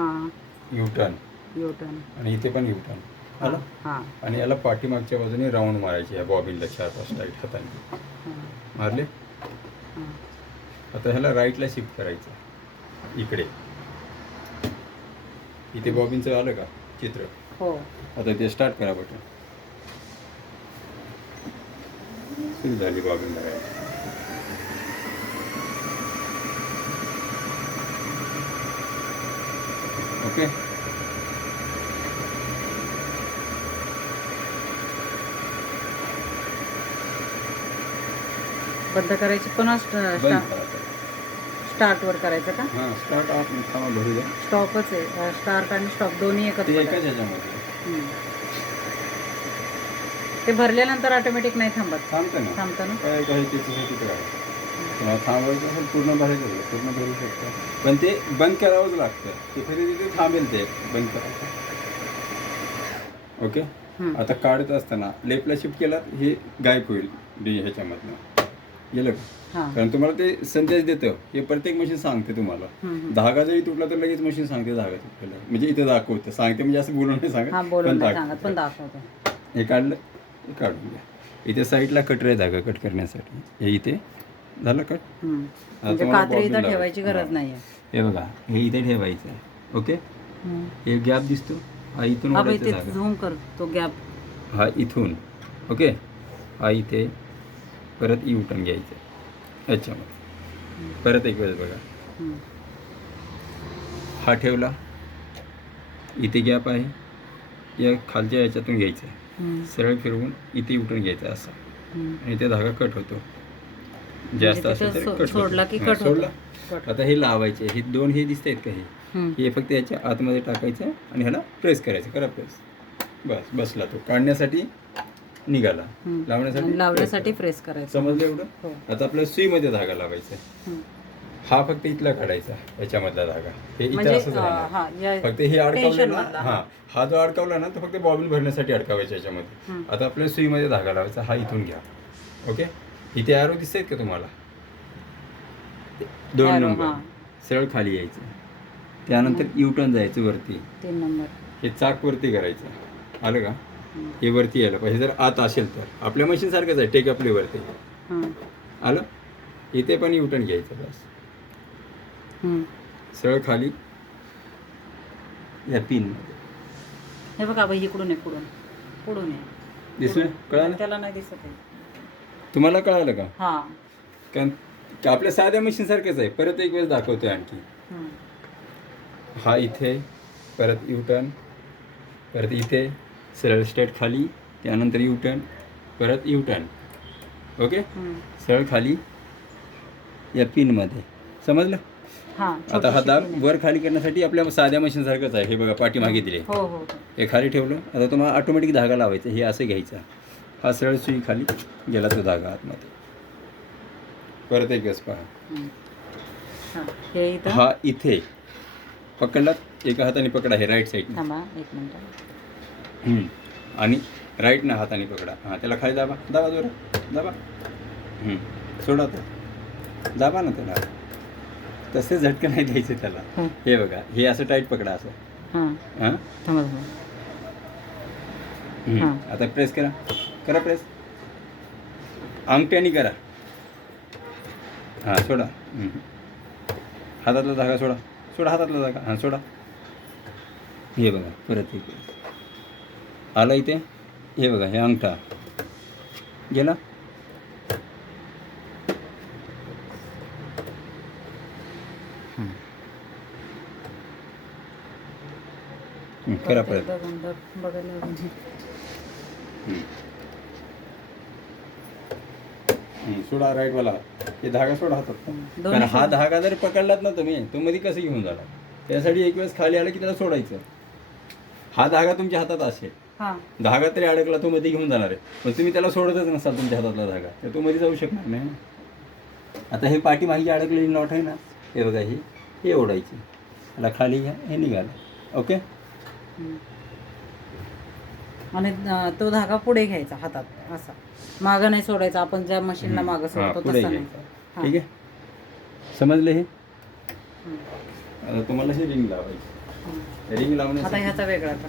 हां U-turn U-turn आणि इथे पण युटर्न आलं. हां आणि याला पाठीमागच्या बाजूने राऊंड मारायची या बॉबिनला 4-5 टाईट हाताने मारले. आता ह्याला राईटला शिफ्ट करायचं इकडे. इथे बॉबिनचं आलं का चित्र? हो. आता ते स्टार्ट करा बटन. सुरू झाली बॉबिन करायची. ओके. बंद करायची पुन्हा स्टार्ट वर करायचं का? हां स्टार्ट ऑफ थांबा भरू द्या. स्टॉपच आहे. स्टार्ट आणि स्टॉप दोन्ही एकच ते बटन. एकाच ह्याच्यामध्ये ते भरल्यानंतर ऑटोमॅटिक नाही थांबत. थांबतं ना. थांबतं ना. काय काही त्याच्यासाठी काय तुम्हाला थांबवायचं असेल पूर्ण भरायचं पूर्ण भरू शकता. पण ते बंद करावंच लागतं. ते फक्त तिथे थांबेल ते बंद करायचं. ओके. आता काढत असताना लेफ्टला शिफ्ट केला हे गायब होईल ह्याच्यामधनं. गेलं का? कारण तुम्हाला ते संदेश देतं. हे प्रत्येक मशीन सांगते तुम्हाला. धागा जरी तुटला तर लगेच मशीन सांगते धागा तुटलेला. म्हणजे इथं दाखवतं. सांगते म्हणजे असं बोलून नाही सांगत. पण दाखवतं. हे काढलं हे काढून घ्या. इथे साईडला कटर आहे धागा कट करण्यासाठी. हे इथे झालं कट. म्हणजे कात्री इथं ठेवायची गरज नाही आहे. हे बघा हे इथे ठेवायचं आहे. ओके. हे गॅप दिसतो हा इथून ओढायचा धागा. झूम कर तो गॅप. हा इथून. ओके. हा इथे परत युटर्न घ्यायचं याच्यामध्ये. परत एक वेळेस बघा हा ठेवला इथे गॅप आहे या खालच्या याच्यातून घ्यायचं आहे. सरळ फिरवून इथे युटर्न घ्यायचं असं आणि ते धागा कट होतो. जास्त असेल तर कट सोडला की कट सोडला. आता हे लावायचे हे दोन हे दिसत आहेत का हे फक्त याच्या आतमध्ये टाकायचं आणि ह्याला प्रेस करायचं. करा प्रेस. बस बसला तो. काढण्यासाठी निघाला. लावण्यासाठी प्रेस करायचं. समजलं एवढं. आता आपल्याला सुईमध्ये धागा लावायचा आहे. हा फक्त इथला काढायचा याच्यामधला धागा. हे इथं असं झालं फक्त हे अडकवलं ना. हा जो अडकवला ना तो फक्त बॉबिन भरण्यासाठी अडकावायचा याच्यामध्ये. आता आपल्याला सुईमध्ये धागा लावायचा. हा इथून घ्या. ओके. इथे एरो दिसत आहेत का तुम्हाला? 2 नंबर सरळ खाली यायचं. त्यानंतर युटर्न जायचं वरती. 3 नंबर हे चाक वरती करायचं. आलं का? हे वरती यायला पाहिजे जर आत असेल तर. आपल्या मशीन सारखंच आहे टेक आपली वरती. आलं. इथे पण युटर्न घ्यायचं बस. सरळ खाली या पिन मध्ये. हे बघा बाई इकडून आहे पुढून आहे. दिसलं? कळालं? त्याला नाही दिसत आहे. तुम्हाला कळालं का? हां. कारण आपल्या साध्या मशीन सारखंच आहे. परत एक वेळेस दाखवतोय आणखी. हा इथे परत युटर्न परत इथे सरळ स्ट्रेट खाली त्यानंतर युटर्न परत युटर्न. ओके. सरळ खाली या पिनमध्ये. समजलं? आता हा दाब वर खाली करण्यासाठी आपल्या साध्या मशीन सारखंच आहे. हे बघा पाठीमागे दिले. हे खाली ठेवलं. आता तुम्हाला ऑटोमॅटिक धागा लावायचा. हे असं घ्यायचा. हा सरळ सुई खाली गेला तो धागा आतमध्ये. परत एक वेळेस पहा. हा इथे पकडला. एका हाताने पकडा. हे राईट साईड आणि राईट ना हाताने पकडा. हां त्याला खाली दाबा. दाबा जोरात दाबा. सोडा तो. दाबा ना त्याला. तसे झटकन नाही द्यायचे त्याला. हे बघा हे असं टाईट पकडा असं. आता प्रेस करा प्रेस. अंगठ्याने करा. हां सोडा. हातातला धागा सोडा हातातला धागा. हां सोडा. हे बघा परत एक आला इथे. हे बघा हे अंगठा गेला. करा परत. सोडा राईटवाला. हे धागा सोडा हातात. कारण हा धागा जर पकडलात ना तुम्ही तो मध्ये कसं घेऊन जाणार. त्यासाठी एक वेळेस खाली आला की त्याला सोडायचं. हा धागा तुमच्या हातात असेल. धागा तरी अडकला तो मध्ये घेऊन जाणार आहे. पण तुम्ही त्याला सोडतच नसाल तुमच्या हातातला धागा तर तो मध्ये जाऊ शकणार नाही. आता हे पाठीमागे अडकलेली नॉट आहे ना. हे बघा हे ओढायची. त्याला खाली घ्या. हे निघालं. ओके. आणि तो धागा पुढे घ्यायचा हातात असा. मागं नाही सोडायचा. आपण ज्या मशीनला मागं सोडतो तसं नाही. ठीक आहे. समजले हे? आता तुम्हाला हे रिंग लावायची. रिंग आता लावण्यासाठी ह्याचा वेगळा कर.